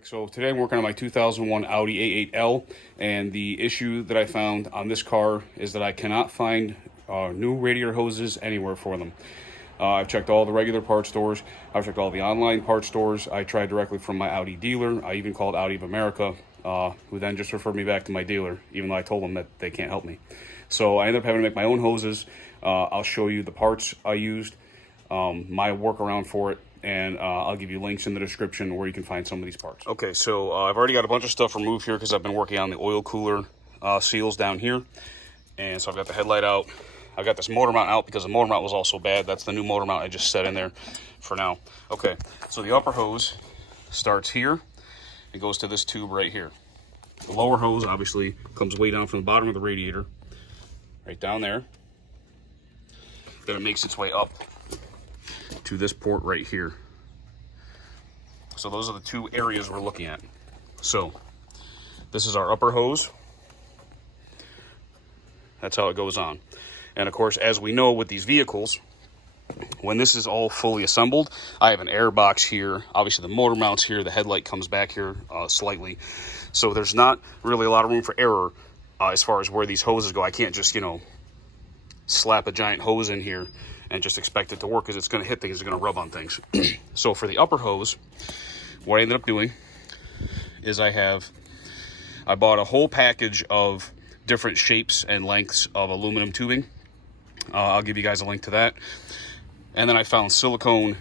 So today I'm working on my 2001 Audi A8L, and the issue that I found on this car is that I cannot find new radiator hoses anywhere for them. I've checked all the regular parts stores, I've checked all the online parts stores, I tried directly from my Audi dealer, I even called Audi of America, who then just referred me back to my dealer, even though I told them that they can't help me. So I ended up having to make my own hoses. I'll show you the parts I used, my workaround for it, and I'll give you links in the description where you can find some of these parts. Okay, so I've already got a bunch of stuff removed here because I've been working on the oil cooler seals down here. And so I've got the headlight out. I've got this motor mount out because the motor mount was also bad. That's the new motor mount I just set in there for now. Okay, so the upper hose starts here. It goes to this tube right here. The lower hose obviously comes way down from the bottom of the radiator, right down there. Then it makes its way up to this port right here. So those are the two areas we're looking at. So this is our upper hose. That's how it goes on. And of course, as we know with these vehicles, when this is all fully assembled, I have an air box here. Obviously the motor mounts here, the headlight comes back here slightly. So there's not really a lot of room for error as far as where these hoses go. I can't just, slap a giant hose in here and just expect it to work, because it's going to hit things, it's going to rub on things. So for the upper hose, what I ended up doing is I bought a whole package of different shapes and lengths of aluminum tubing. I'll give you guys a link to that. And then I found silicone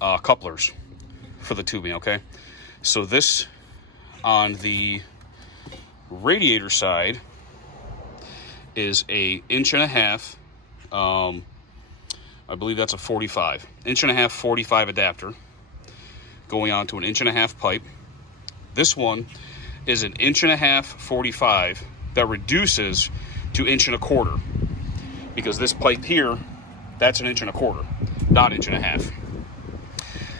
couplers for the tubing, okay? So this, on the radiator side, is a 1.5 inch, I believe that's a 45. 1.5 inch 45 adapter going on to an 1.5 inch pipe. This one is an 1.5 inch 45 that reduces to 1.25 inch, because this pipe here, that's 1.25 inch, not 1.5 inch.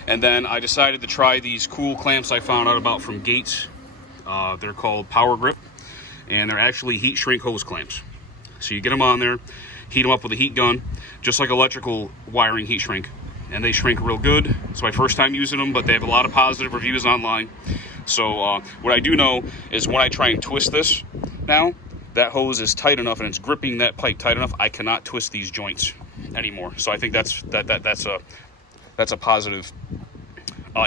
And then I decided to try these cool clamps I found out about from Gates. They're called Power Grip, and they're actually heat shrink hose clamps. So you get them on there, heat them up with a heat gun, just like electrical wiring heat shrink, and they shrink real good. It's my first time using them, but they have a lot of positive reviews online. So what I do know is when I try and twist this now, that hose is tight enough and it's gripping that pipe tight enough, I cannot twist these joints anymore. So I think that's a positive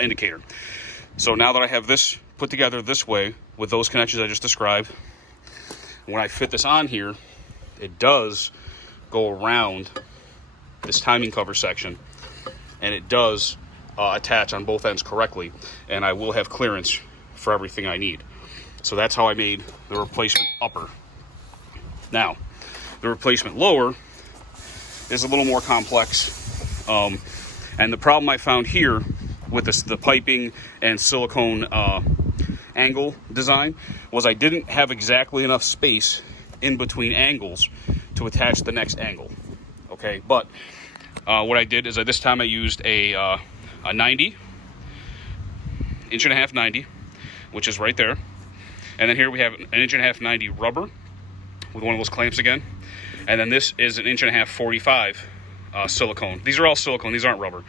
indicator. So now that I have this put together this way with those connections I just described, when I fit this on here, it does go around this timing cover section, and it does attach on both ends correctly, and I will have clearance for everything I need. So that's how I made the replacement upper. Now, the replacement lower is a little more complex, and the problem I found here with the piping and silicone angle design was I didn't have exactly enough space in between angles to attach the next angle. Okay, but what I did is this time I used a 90, 1.5 inch 90, which is right there. And then here we have an 1.5 inch 90 rubber with one of those clamps again. And then this is an 1.5 inch 45 silicone. These are all silicone, these aren't rubber.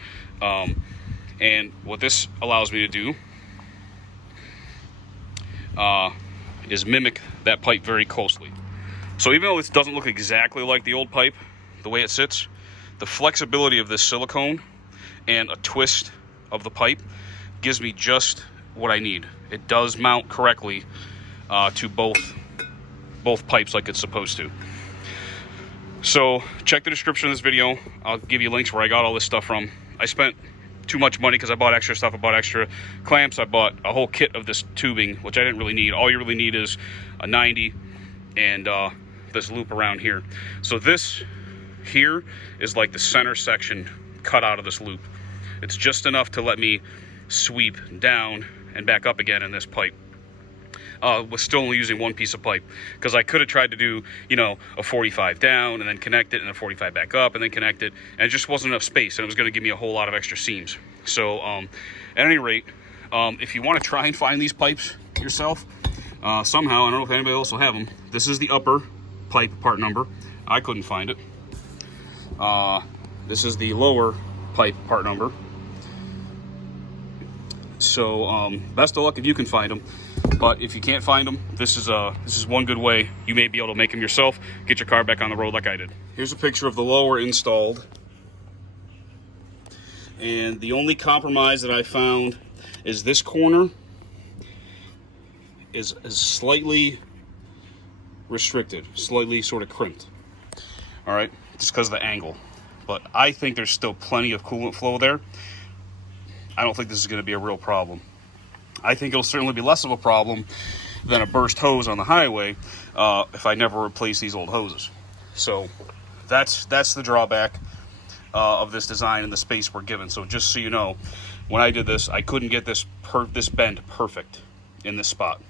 And what this allows me to do is mimic that pipe very closely. So even though this doesn't look exactly like the old pipe, the way it sits, the flexibility of this silicone and a twist of the pipe gives me just what I need. It does mount correctly to both pipes like it's supposed to. So check the description of this video. I'll give you links where I got all this stuff from. I spent too much money because I bought extra stuff. I bought extra clamps. I bought a whole kit of this tubing, which I didn't really need. All you really need is a 90 and this loop around here. So this here is like the center section cut out of this loop. It's just enough to let me sweep down and back up again in this pipe. Was still only using one piece of pipe, because I could have tried to do, a 45 down and then connect it, and a 45 back up and then connect it, and it just wasn't enough space, and it was going to give me a whole lot of extra seams. So at any rate, if you want to try and find these pipes yourself, somehow, I don't know if anybody else will have them, this is the upper pipe part number. I couldn't find it. This is the lower pipe part number. So best of luck if you can find them. But if you can't find them, this is one good way you may be able to make them yourself. Get your car back on the road like I did. Here's a picture of the lower installed. And the only compromise that I found is this corner is slightly restricted, slightly sort of crimped. All right, just because of the angle. But I think there's still plenty of coolant flow there. I don't think this is going to be a real problem. I think it'll certainly be less of a problem than a burst hose on the highway if I never replace these old hoses. So that's the drawback of this design and the space we're given. So just so you know, when I did this, I couldn't get this bend perfect in this spot.